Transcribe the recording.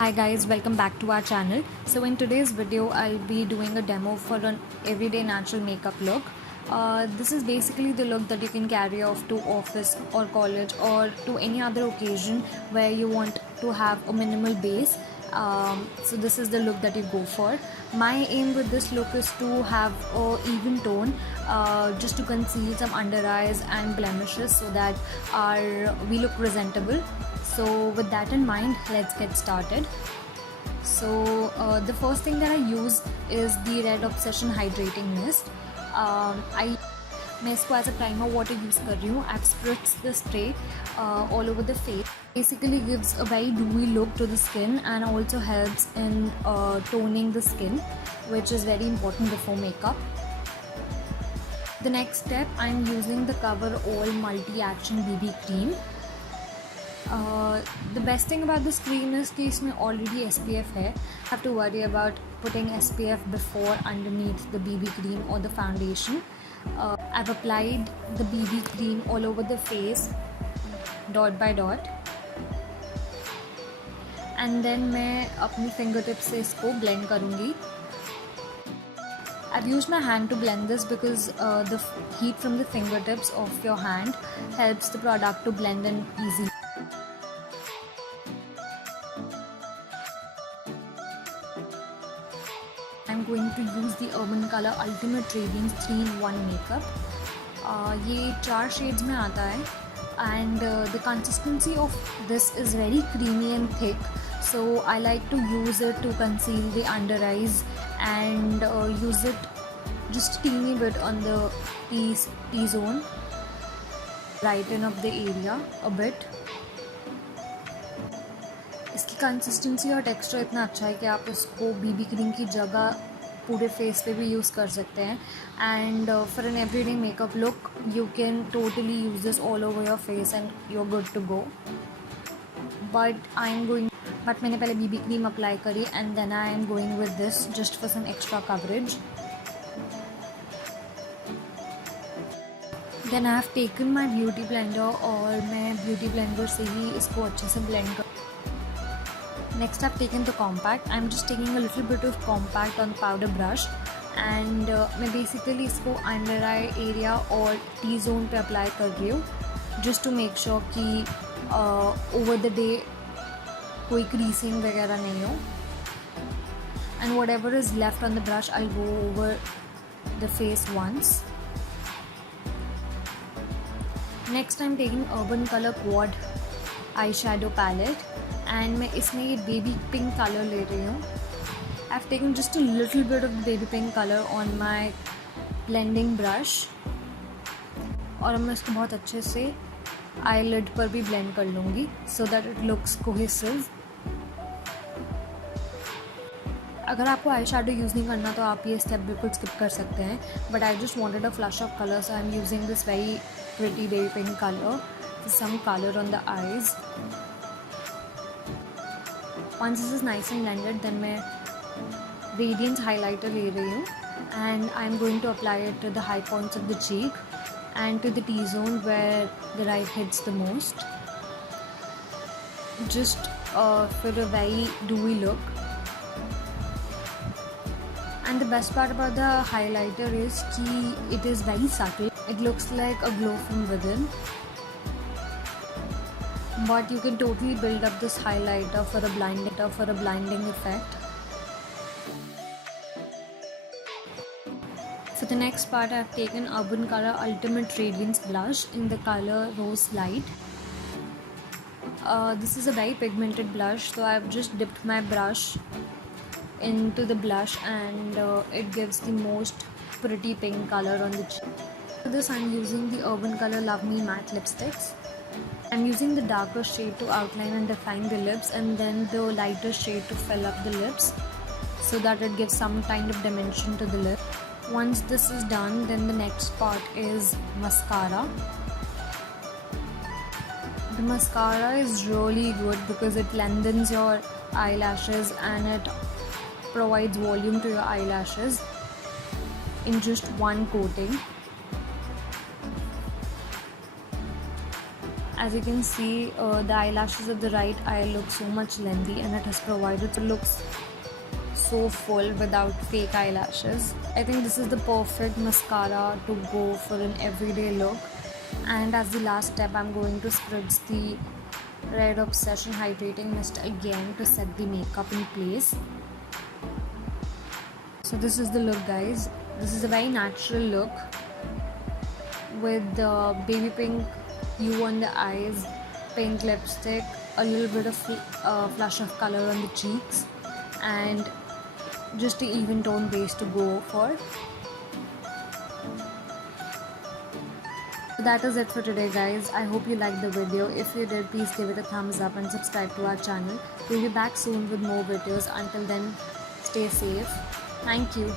Hi guys, welcome back to our channel. So in today's video I'll be doing a demo for an everyday natural makeup look. This is basically the look that you can carry off to office or college or to any other occasion where you want to have a minimal base. So this is the look that you go for. My aim with this look is to have a even tone, just to conceal some under eyes and blemishes so that we look presentable. So with that in mind, let's get started. So the first thing that I use is the Red Obsession Hydrating Mist. मैं इसको as a primer water use कर रही हूँ. I've spritzed the spray all over the face. Basically gives a very dewy look to the skin and also helps in toning the skin, which is very important before makeup. The next step, I'm using the Cover All Multi-Action BB Cream. The best thing about this cream is कि इसमें already SPF है. Have to worry about putting SPF before underneath the BB cream or the foundation. I've applied the BB cream all over the face, dot by dot, and then मैं अपनी fingertips से इसको blend करूँगी. I've used my hand to blend this because the heat from the fingertips of your hand helps the product to blend in easily. I'm going to use the Urban Color Ultimate Radiance 3-in-1 Makeup. ये 4 shades में आता है and the consistency of this is very creamy and thick, so I like to use it to conceal the under eyes and use it just teeny bit on the T-zone, brighten up the area a bit. इसकी consistency और texture इतना अच्छा है कि आप इसको BB cream की जगह पूरे फेस पे भी यूज़ कर सकते हैं. And for an everyday makeup look you can totally use this all over your face and you are good to go. But मैंने पहले बीबी क्रीम अप्लाई करी and then I am going with this just for some extra coverage. Then I have taken my beauty blender और मैं beauty blender से ही इसको अच्छे से blend कर. Next I've taken the compact. I'm just taking a little bit of compact on powder brush and मैं basically इसको under eye area और T-zone पे apply कर रही हूँ just to make sure कि over the day कोई creasing वगैरह नहीं हो. And whatever is left on the brush I'll go over the face once. Next I'm taking Urban Color Quad eyeshadow palette and मैं इसमें ये बेबी पिंक कलर ले रही हूँ. आई have taken just a little bit of baby pink colour on my blending brush और मैं इसको बहुत अच्छे से आई लिड पर भी ब्लेंड कर लूँगी so that it looks cohesive. अगर आपको आई शेडो यूज़ नहीं करना तो आप ये स्टेप बिल्कुल स्किप कर सकते हैं. But I just wanted a flush of colour so I am using this very pretty baby pink colour, some colour on the eyes. Once this is nice and blended, then मैं Radiance highlighter ले रही हूँ and I'm going to apply it to the high points of the cheek and to the T-zone where the light hits the most, just for a very dewy look. And the best part about the highlighter is कि it is very subtle. It looks like a glow from within. But you can totally build up this highlighter for a blinding effect. For the next part, I have taken Urban Color Ultimate Radiance Blush in the color Rose Light. This is a very pigmented blush, so I have just dipped my brush into the blush and it gives the most pretty pink color on the cheek. For this, I am using the Urban Color Love Me Matte Lipsticks. I'm using the darker shade to outline and define the lips and then the lighter shade to fill up the lips so that it gives some kind of dimension to the lip. Once this is done, then the next part is mascara. The mascara is really good because it lengthens your eyelashes and it provides volume to your eyelashes in just one coating. As you can see, the eyelashes of the right eye look so much lengthy, and it has provided looks so full without fake eyelashes. I think this is the perfect mascara to go for an everyday look. And as the last step, I'm going to spritz the Red Obsession Hydrating Mist again to set the makeup in place. So this is the look, guys. This is a very natural look with the baby pink hue on the eyes, pink lipstick, a little bit of flush of color on the cheeks, and just the even tone base to go for. So that is it for today, guys. I hope you liked the video. If you did, please give it a thumbs up and subscribe to our channel. We'll be back soon with more videos. Until then, stay safe. Thank you.